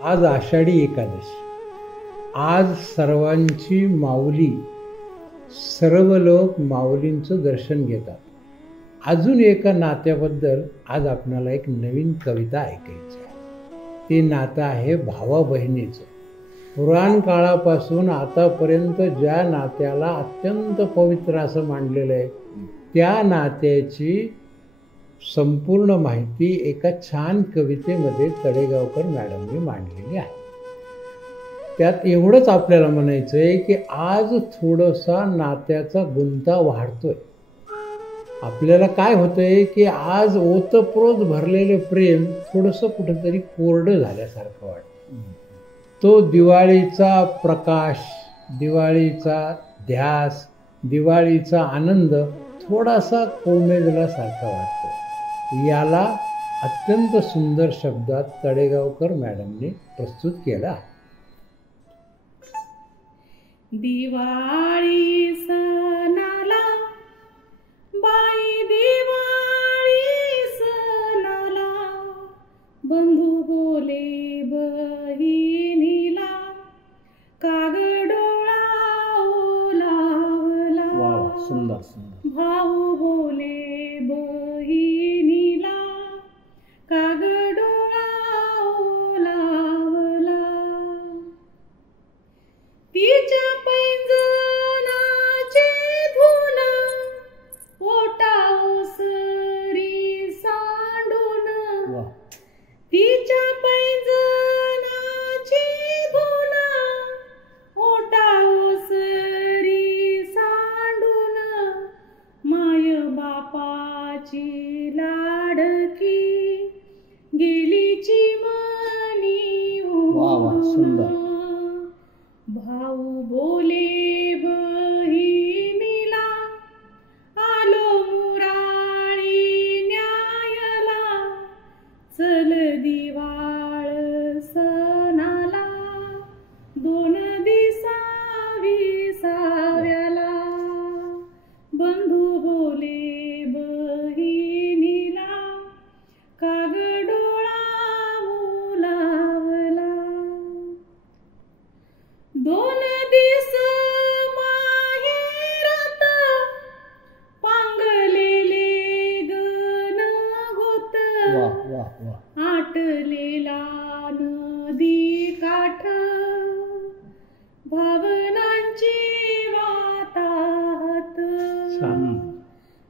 आज आषाढी एकादशी. आज सर्वांची माऊली, सर्व लोक माऊलींचं दर्शन घेतात. अजून एका नात्याबद्दल आज आपणाला एक नवीन कविता ऐकायची आहे. ते नातं आहे भावा बहिणीचं. पुराण काळापासून आतापर्यंत ज्या नात्याला अत्यंत पवित्र असं मानलेलं आहे, त्या नात्याची संपूर्ण माहिती एका छान कवितेमध्ये तळेगावकर मॅडमने मांडलेली आहे. त्यात एवढंच आपल्याला म्हणायचं आहे की आज थोडासा नात्याचा गुंता वाढतोय. आपल्याला काय होतंय की आज ओतप्रोत भरलेले प्रेम थोडंसं कुठंतरी कोरडं झाल्यासारखं वाटतं. तो दिवाळीचा प्रकाश, दिवाळीचा ध्यास, दिवाळीचा आनंद थोडासा कोमेजल्यासारखा वाटतो. याला अत्यंत सुंदर शब्दात तळेगावकर मॅडमने प्रस्तुत केला. दिवाळी सणाला बाई, दिवाळी सणाला बंधू बोले बहिणीला, कागडोळा ओलावला. सुंदर सुंदर. भाऊ बोले बहिणीला, कागडोळा ओलावला. तिच्या पैंजणाचे धून ओटावसरी सांडून, तिच्या पैंजणाची धून ओटावसरी सांडून, माय बापाची लाडकी गेलीची मनी. सुंदर. भाऊ बोले बहिणीला, आलो मुराळी न्यायला, चल दिवाळ सणाला, दोन दिसावी साव्याला. बंधू बोले बहिणीला, कागडोळा ओलावला. दोन दिस माहेरात पांगलेले गण होत, आटलेला नदी काठ भावनांची वाताहत.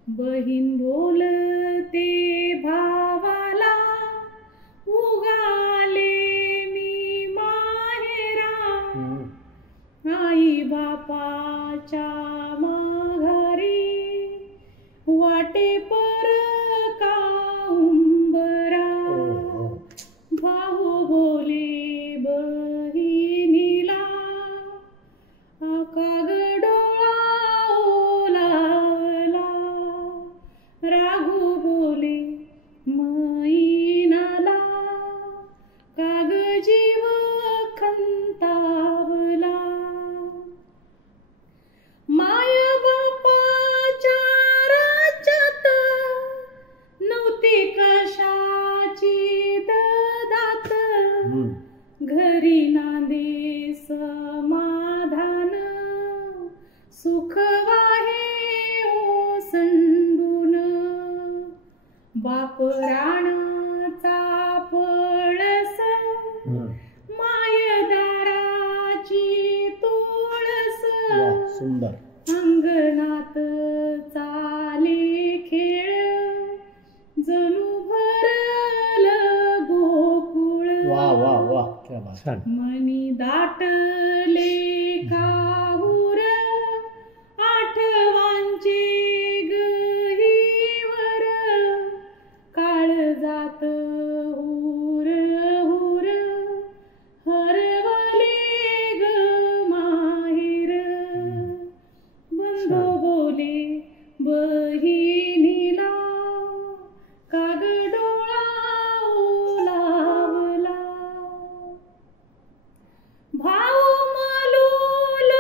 बहीण बोलते भावाला, उगाले मी माहेरा, आई बापाच्या माघारी, वाटे पर का उंबरा. भाऊ बोले बहिणीला, कागडोळा ओलावला. राघू बोले मैनाला, कागजीव खंतावला. माय बापाच्या राज्यात नव्हती कशाची ददात, घरी नांदे समाधान, सुख वाहे ओसंडून. बाप राणाचा पळस, मायदाराची तुळस. सुंदर. अंगणात चाले खेळ, जणू भरल गोकुळ. मनी दाटले काहूर, आठवांचे गहीवर, काळजात हुर हुर, हरवले ग माहेर. बंधू बोले बहिणीला, कागडोळा ओलावला. भाऊ मलूल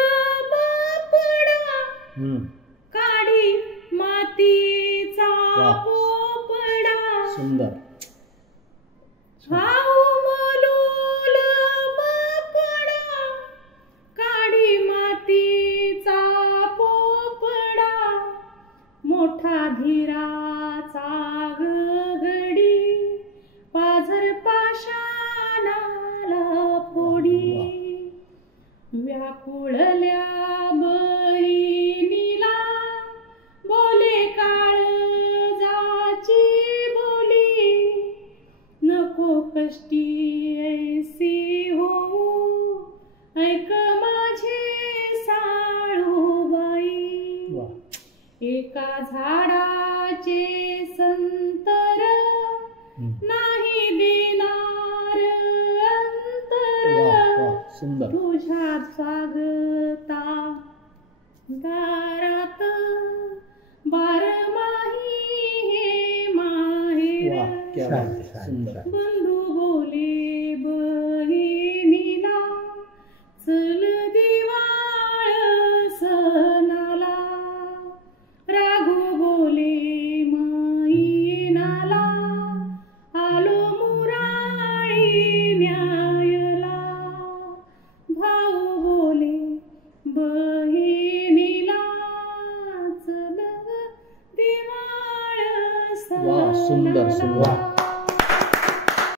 बापडा, काढी मातीचा पोपडा. सुंदर. भाऊ मलूल कुळल्या बहिणीला बोले काळजाची बोली, नको कष्टी ऐसी होऊ, ऐक माझे साळूबाई. वा एका झाडाचे संतर नाही देणार अंतर, वा वा सुंदर तुझ्या स्वागता दारात बारमाही हे माहेर. वा क्या बात आहे. छान, सुंदर छान. बंधू बोले बहिणीला, चल दिवाळ सणाला. राघू बोले मैनाला, आलो मुराळी न्यायला. भाऊ बोले बहिणीला, चल दिवाळ वा सुंदर सुंदर. सणाला.